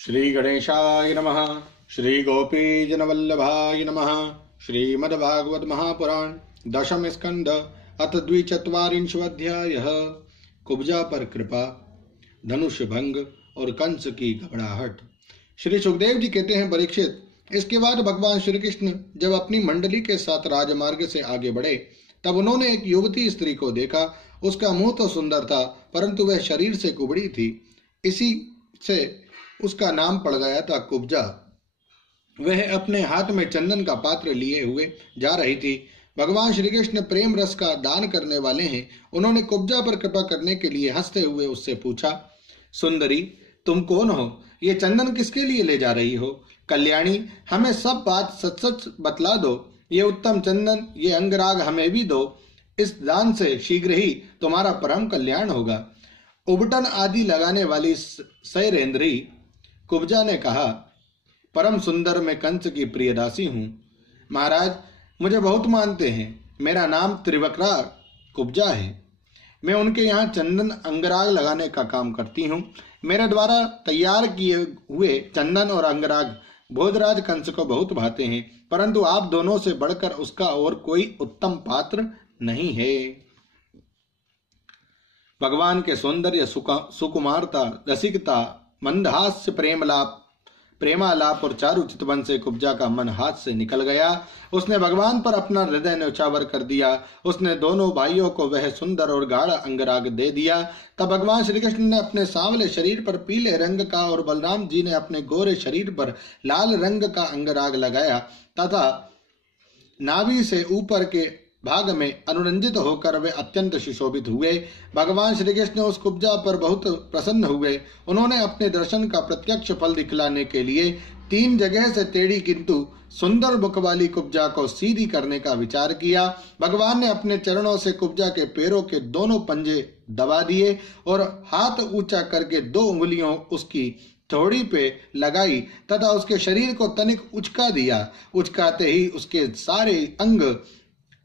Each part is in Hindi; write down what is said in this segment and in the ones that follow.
श्री गणेशाय नमः। श्री गोपीजनवल्लभाय नमः। श्रीमद्भागवत महापुराण दशम स्कंद अथ द्विचत्वारिंशोऽध्यायः। कुब्जा पर कृपा, धनुष भंग और कंस की घबराहट। श्री सुखदेव जी कहते हैं, परीक्षित, इसके बाद भगवान श्री कृष्ण जब अपनी मंडली के साथ राजमार्ग से आगे बढ़े तब उन्होंने एक युवती स्त्री को देखा। उसका मुंह तो सुंदर था परंतु वह शरीर से कुबड़ी थी। इसी से उसका नाम पड़ गया था कुब्जा। वह अपने हाथ में चंदन का पात्र लिए हुए जा रही थी। भगवान श्री कृष्ण प्रेम रस का दान करने वाले हैं। उन्होंने कुब्जा पर कृपा करने के लिए हंसते हुए उससे पूछा, सुंदरी, तुम कौन हो? ये चंदन किसके लिए ले जा रही हो? कल्याणी, हमें सब बात सच सच बतला दो। ये उत्तम चंदन, ये अंगराग हमें भी दो। इस दान से शीघ्र ही तुम्हारा परम कल्याण होगा। उबटन आदि लगाने वाली सैरेंद्री कुब्जा ने कहा, परम सुंदर, मैं कंस की प्रिय दासी हूँ। महाराज, मुझे बहुत मानते हैं। मेरा नाम त्रिवक्रा कुब्जा है। मैं उनके यहाँ चंदन अंगराग लगाने का काम करती हूँ। मेरे द्वारा तैयार किए हुए चंदन और अंगराग भोजराज कंस को बहुत भाते हैं, परंतु आप दोनों से बढ़कर उसका और कोई उत्तम पात्र नहीं है। भगवान के सौंदर्य, सुकुमारता, रसिकता, मंदहास्य, प्रेमालाप और चारु चितवन से कुब्जा का मन हाथ से निकल गया। उसने भगवान पर अपना हृदय न्यौछावर कर दिया। उसने दोनों भाइयों को वह सुंदर और गाढ़ा अंगराग दे दिया। तब भगवान श्री कृष्ण ने अपने सांवले शरीर पर पीले रंग का और बलराम जी ने अपने गोरे शरीर पर लाल रंग का अंगराग लगाया तथा नाभि से ऊपर के भाग में अनुरंजित होकर वे अत्यंत सुशोभित हुए। भगवान श्री कृष्ण उस कुब्जा पर बहुत प्रसन्न हुए। उन्होंने अपने दर्शन का प्रत्यक्ष फल दिखलाने के लिए 3 जगह से टेढ़ी किंतु सुंदर मुख वाली कुब्जा को सीधी करने का विचार किया। भगवान ने अपने चरणों से कुब्जा के पैरों के दोनों पंजे दबा दिए और हाथ ऊंचा करके 2 उंगलियों उसकी थोड़ी पे लगाई तथा उसके शरीर को तनिक उचका दिया। उचकाते ही उसके सारे अंग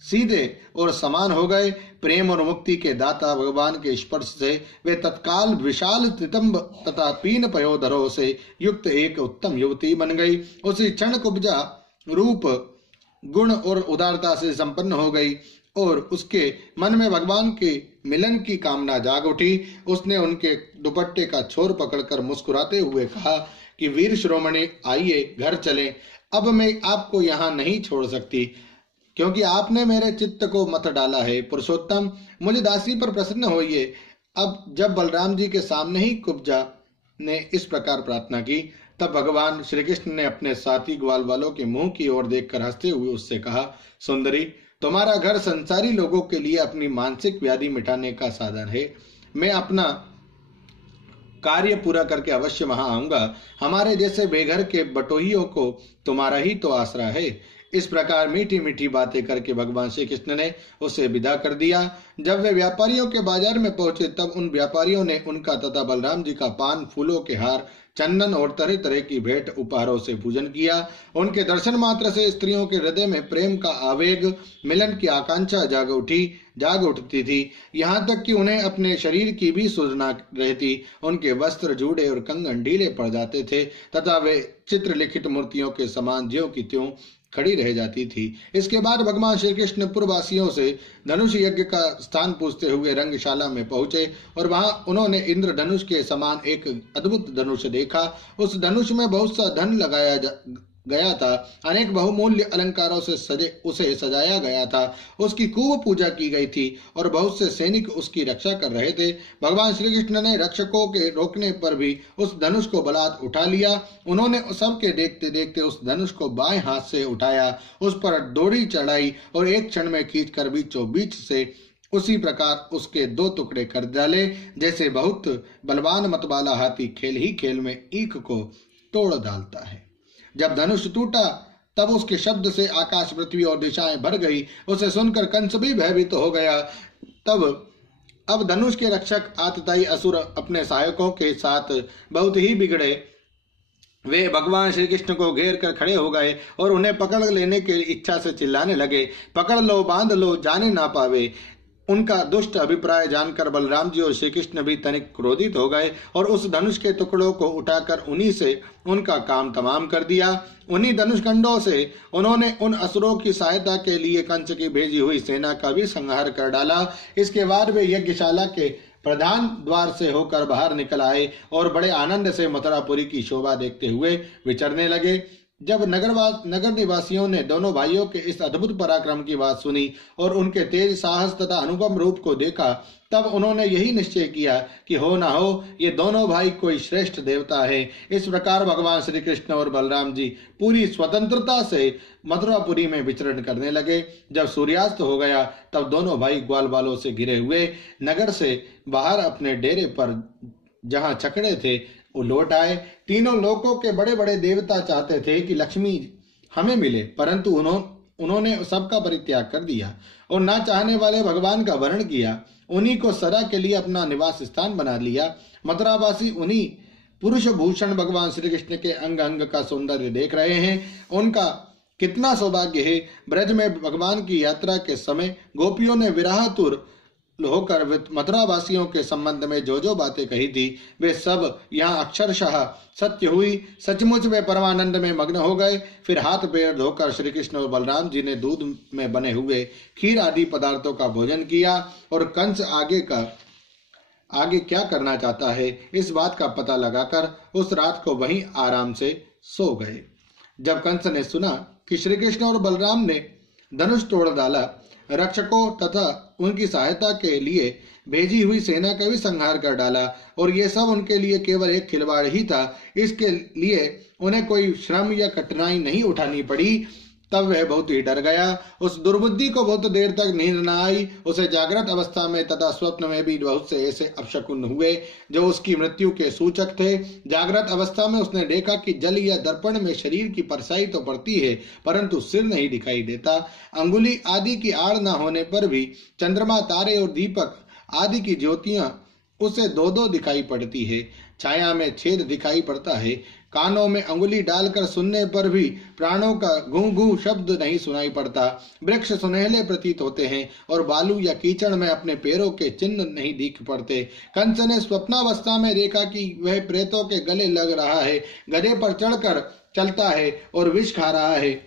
सीधे और समान हो गए। प्रेम और मुक्ति के दाता भगवान के स्पर्श से वे तत्काल विशाल नितंब तथा 3 पयोधरों से युक्त एक उत्तम युवती बन गई। उसी क्षण कुब्जा रूप, गुण और उदारता से संपन्न हो गई और उसके मन में भगवान के मिलन की कामना जाग उठी। उसने उनके दुपट्टे का छोर पकड़कर मुस्कुराते हुए कहा कि वीर शिरोमणि, आइए घर चलें। अब मैं आपको यहाँ नहीं छोड़ सकती क्योंकि आपने मेरे चित्त को मत डाला है। पुरुषोत्तम, मुझे दासी पर प्रसन्न होइए। अब जब बलराम जी के सामने ही कुब्जा ने इस प्रकार प्रार्थना की तब भगवान श्री कृष्ण ने अपने साथी ग्वाल वालों के मुंह की ओर देखकर हंसते हुए उससे कहा, सुंदरी, तुम्हारा घर संसारी लोगों के लिए अपनी मानसिक व्याधि मिटाने का साधन है। मैं अपना कार्य पूरा करके अवश्य वहां आऊंगा। हमारे जैसे बेघर के बटोहियों को तुम्हारा ही तो आसरा है। इस प्रकार मीठी मीठी बातें करके भगवान श्री कृष्ण ने उसे विदा कर दिया। जब वे व्यापारियों के बाजार में पहुंचे तब उन व्यापारियों ने उनका तथा बलराम जी का पान, फूलों के हार, चंदन और तरह तरह की भेंट उपहारों से पूजन किया। उनके दर्शन मात्र से स्त्रियों के हृदय में प्रेम का आवेग, मिलन की आकांक्षा जाग उठती थी। यहाँ तक कि उन्हें अपने शरीर की भी सुधना रहती। उनके वस्त्र, जूड़े और कंगन ढीले पड़ जाते थे तथा वे चित्रलिखित मूर्तियों के समान ज्यों की त्यों खड़ी रह जाती थी। इसके बाद भगवान श्री कृष्ण पूर्ववासियों से धनुष यज्ञ का स्थान पूछते हुए रंगशाला में पहुंचे और वहां उन्होंने इंद्र धनुष के समान एक अद्भुत धनुष देखा। उस धनुष में बहुत सा धन लगाया गया था। अनेक बहुमूल्य अलंकारों से उसे सजाया गया था। उसकी खूब पूजा की गई थी और बहुत से सैनिक उसकी रक्षा कर रहे थे। भगवान श्री कृष्ण ने रक्षकों के रोकने पर भी उस धनुष को बलात् उठा लिया। उन्होंने सबके देखते देखते उस धनुष को बाएं हाथ से उठाया, उस पर डोरी चढ़ाई और एक क्षण में खींचकर बीचों बीच से उसी प्रकार उसके 2 टुकड़े कर डाले जैसे बहुत बलवान मतवाला हाथी खेल ही खेल में ईख को तोड़ डालता है। जब धनुष टूटा तब उसके शब्द से आकाश, पृथ्वी और दिशाएं भर गई। उसे सुनकर कंस भी भयभीत हो गया। अब धनुष के रक्षक आतताई असुर अपने सहायकों के साथ बहुत ही बिगड़े। वे भगवान श्री कृष्ण को घेर कर खड़े हो गए और उन्हें पकड़ लेने की इच्छा से चिल्लाने लगे, पकड़ लो, बांध लो, जाने ना पावे। उनका दुष्ट अभिप्राय जानकर बलराम जी और श्री कृष्ण भी तनिक क्रोधित हो गए और उस धनुष के टुकड़ों को उठाकर उन्हीं से उनका काम तमाम कर दिया। उन्हीं धनुषखंडों से उन्होंने उन असुरों की सहायता के लिए कंस की भेजी हुई सेना का भी संहार कर डाला। इसके बाद वे यज्ञशाला के प्रधान द्वार से होकर बाहर निकल आए और बड़े आनंद से मथुरापुरी की शोभा देखते हुए विचरने लगे। जब नगर निवासियों ने दोनों भाइयों के इस अद्भुत पराक्रम की बात सुनी और उनके तेज साहस तथा अनुपम रूप को देखा, तब उन्होंने यही निश्चय किया कि हो ना हो ये दोनों भाई कोई श्रेष्ठ देवता है। इस प्रकार भगवान श्री कृष्ण और बलराम जी पूरी स्वतंत्रता से मथुरापुरी में विचरण करने लगे। जब सूर्यास्त हो गया तब दोनों भाई ग्वाल बालों से घिरे हुए नगर से बाहर अपने डेरे पर जहां छकड़े थे वो लौट आए। तीनों लोकों के बड़े बड़े देवता चाहते थे कि लक्ष्मी हमें मिले, परंतु उन्होंने सबका परित्याग कर दिया और ना चाहने वाले भगवान का वर्ण किया। उन्हीं को सदा के लिए अपना निवास स्थान बना लिया। मथुरावासी उन्हीं पुरुष भूषण भगवान श्री कृष्ण के अंग अंग का सौंदर्य देख रहे हैं। उनका कितना सौभाग्य है। ब्रज में भगवान की यात्रा के समय गोपियों ने विरहातुर होकर मथुरावासियों के संबंध में जो जो बातें कही थी वे सब यहाँ अक्षरशः सत्य हुई। सचमुच वे परमानंद में मग्न हो गए। फिर हाथ पैर धोकर श्री कृष्ण और बलराम जी ने दूध में बने हुए खीर आदि पदार्थों का भोजन किया और कंस आगे क्या करना चाहता है इस बात का पता लगाकर उस रात को वहीं आराम से सो गए। जब कंस ने सुना कि श्री कृष्ण और बलराम ने धनुष तोड़ डाला, रक्षकों तथा उनकी सहायता के लिए भेजी हुई सेना का भी संहार कर डाला और ये सब उनके लिए केवल एक खिलवाड़ ही था, इसके लिए उन्हें कोई श्रम या कठिनाई नहीं उठानी पड़ी, तब वह बहुत ही डर गया। उस दुर्बुद्धि को बहुत देर तक नींद न आई। उसे जागृत अवस्था में तथा स्वप्न में भी बहुत से ऐसे अपशकुन हुए जो उसकी मृत्यु के सूचक थे। जागृत अवस्था में उसने देखा कि जल या दर्पण में शरीर की परछाई तो पड़ती है परंतु सिर नहीं दिखाई देता। अंगुली आदि की आड़ न होने पर भी चंद्रमा, तारे और दीपक आदि की ज्योतियां उसे दो दो दिखाई पड़ती है। छाया में छेद दिखाई पड़ता है। कानों में अंगुली डालकर सुनने पर भी प्राणों का गूं गूं शब्द नहीं सुनाई पड़ता। वृक्ष सुनहले प्रतीत होते हैं और बालू या कीचड़ में अपने पैरों के चिन्ह नहीं दिख पड़ते। कंस ने स्वप्नावस्था में देखा कि वह प्रेतों के गले लग रहा है, गधे पर चढ़कर चलता है और विष खा रहा है।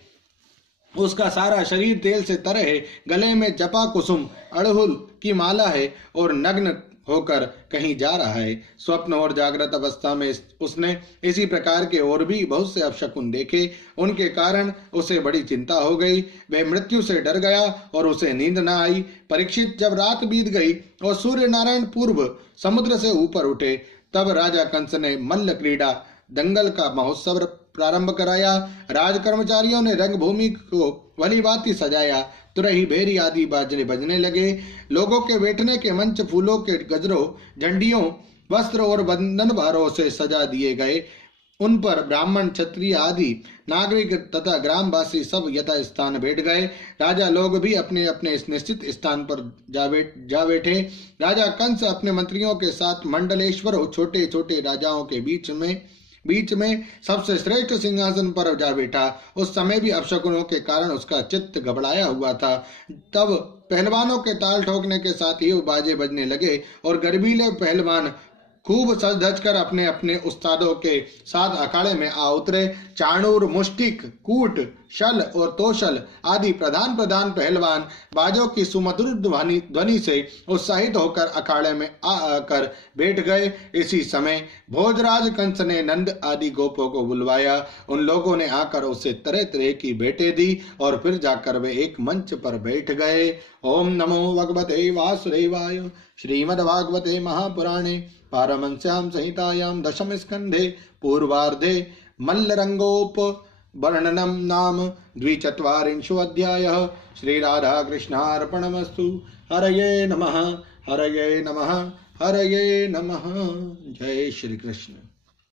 उसका सारा शरीर तेल से तर है, गले में जपा कुसुम अड़हुल की माला है और नग्न होकर कहीं जा रहा है। स्वप्न और जागृत अवस्था में उसने इसी प्रकार के और भी बहुत से अपशकुन देखे। उनके कारण उसे बड़ी चिंता हो गई। वह मृत्यु से डर गया और उसे नींद न आई। परीक्षित, जब रात बीत गई और सूर्य नारायण पूर्व समुद्र से ऊपर उठे, तब राजा कंस ने मल्ल क्रीड़ा दंगल का महोत्सव प्रारंभ कराया। राज कर्मचारियों ने रंगभूमि को भली भांति सजाया। तुरही, भेरी आदि बाजने बजने लगे। लोगों के बैठने के मंच फूलों के गजरों, झंडियों, वस्त्र और बंधन भारों से सजा दिए गए। उन पर ब्राह्मण, क्षत्रिय आदि नागरिक तथा ग्रामवासी सब यथा स्थान बैठ गए। राजा लोग भी अपने अपने निश्चित स्थान पर जा बैठे। राजा कंस अपने मंत्रियों के साथ मंडलेश्वर छोटे छोटे राजाओं के बीच में सबसे श्रेष्ठ सिंहासन पर जा बैठा। उस समय भी अपशकुनों के कारण उसका चित्त घबराया हुआ था। तब पहलवानों के ताल ठोकने के साथ ही बाजे बजने लगे और गर्वीले पहलवान खूब सज धज कर अपने अपने उस्तादों के साथ अखाड़े में आ उतरे। चाणूर, मुष्टिक, कूट, शल और तोशल आदि प्रधान पहलवान बाजों की सुमधुर ध्वनि से उत्साहित होकर अखाड़े में आकर बैठ गए। इसी समय भोजराज कंस ने नंद आदि गोपों को बुलवाया। उन लोगों ने आकर उसे तरह तरह की भेंटें दी और फिर जाकर वे एक मंच पर बैठ गए। ओम नमो भगवते वासुदेवाय। श्रीमद्भागवते महापुराणे पारमहंस्यां संहितायां दशम स्कंधे पूर्वार्धे मल्लरंगोप वर्णनम नाम 24 अध्यायः। श्री राधा कृष्णार्पणमस्तु। हरये नमः, हरये नमः, हरये नमः। जय श्री कृष्ण।